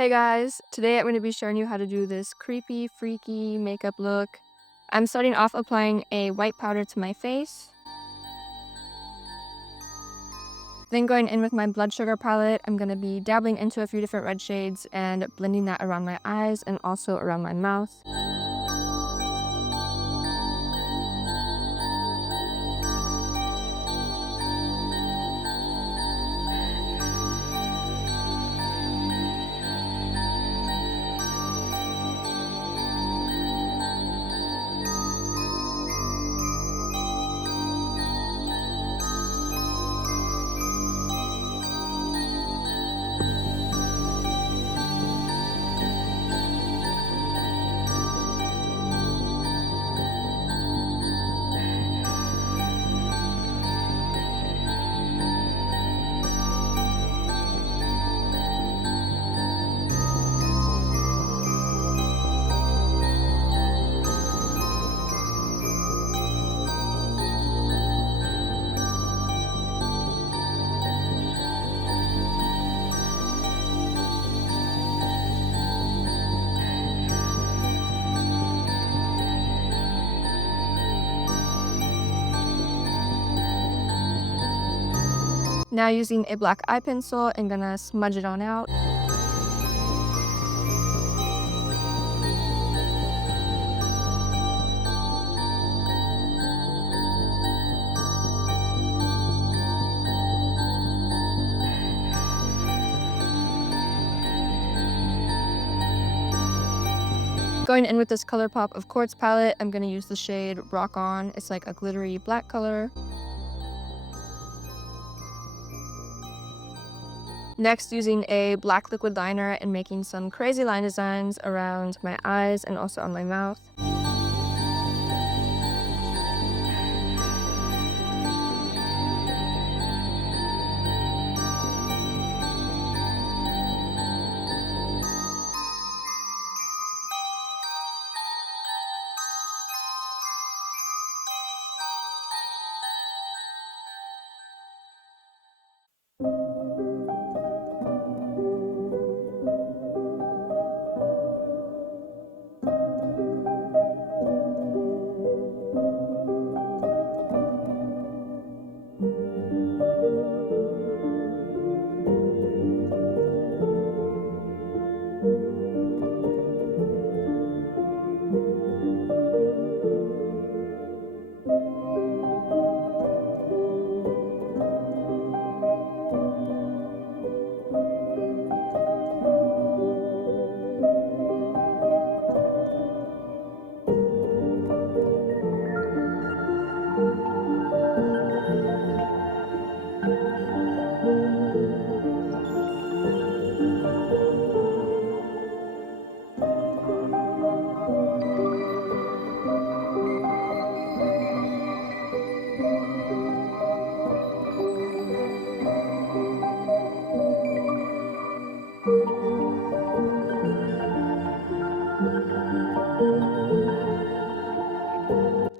Hey guys, today I'm going to be showing you how to do this creepy, freaky makeup look. I'm starting off applying a white powder to my face. Then going in with my blood sugar palette, I'm going to be dabbling into a few different red shades and blending that around my eyes and also around my mouth. Now using a black eye pencil, I'm going to smudge it on out. Going in with this ColourPop of Quartz palette, I'm going to use the shade Rock On. It's like a glittery black color. Next, using a black liquid liner and making some crazy line designs around my eyes and also on my mouth.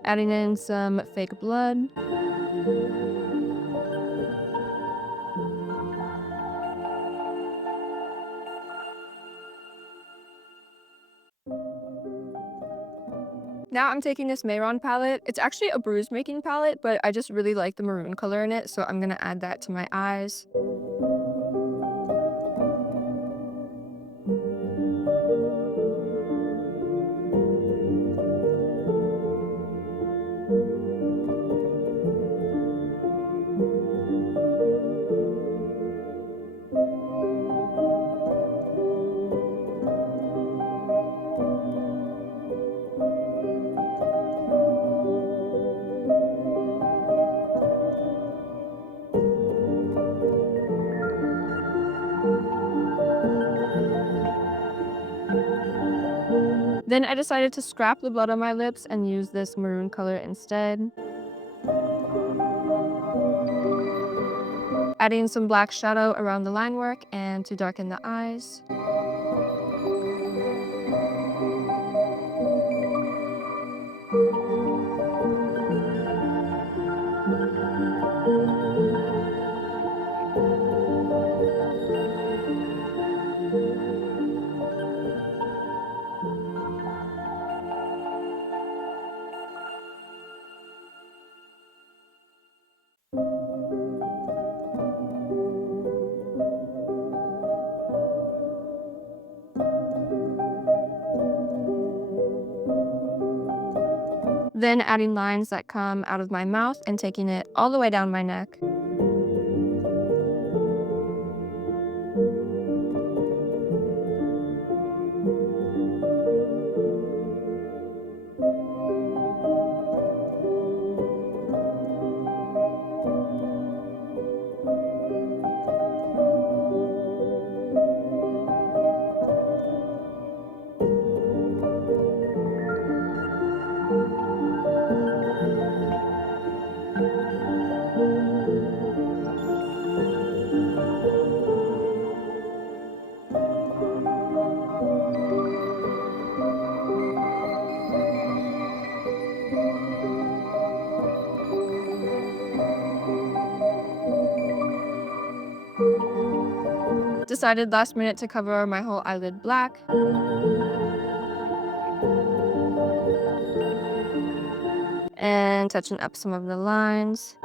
Adding in some fake blood. Now I'm taking this Mehron palette. It's actually a Bruise making palette, but I just really like the maroon color in it, so I'm gonna add that to my eyes. Then I decided to scrap the blood on my lips and use this maroon color instead. Adding some black shadow around the line work and to darken the eyes. Then adding lines that come out of my mouth and taking it all the way down my neck. Decided last minute to cover my whole eyelid black. And touching up some of the lines.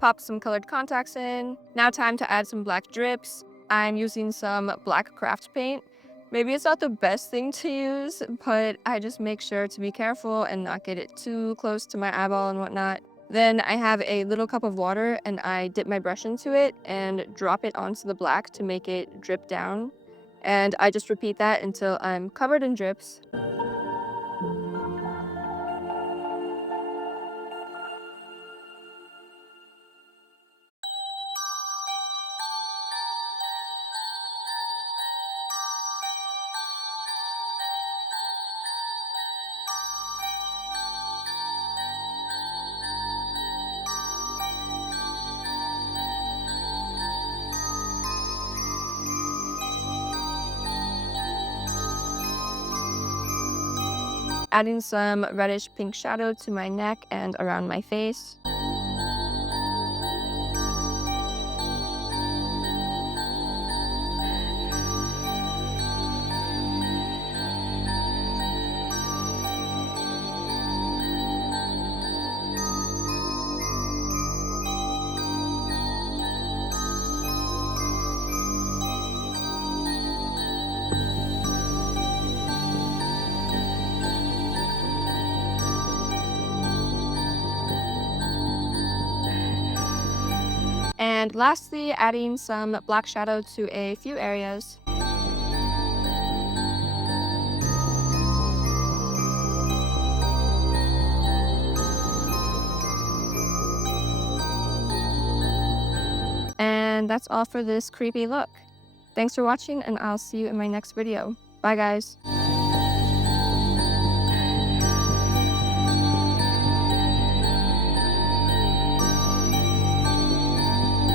Pop some colored contacts in. Now time to add some black drips. I'm using some black craft paint. Maybe it's not the best thing to use, but I just make sure to be careful and not get it too close to my eyeball and whatnot. Then I have a little cup of water and I dip my brush into it and drop it onto the black to make it drip down. And I just repeat that until I'm covered in drips. Adding some reddish pink shadow to my neck and around my face. And lastly, adding some black shadow to a few areas. And that's all for this creepy look. Thanks for watching, and I'll see you in my next video. Bye, guys.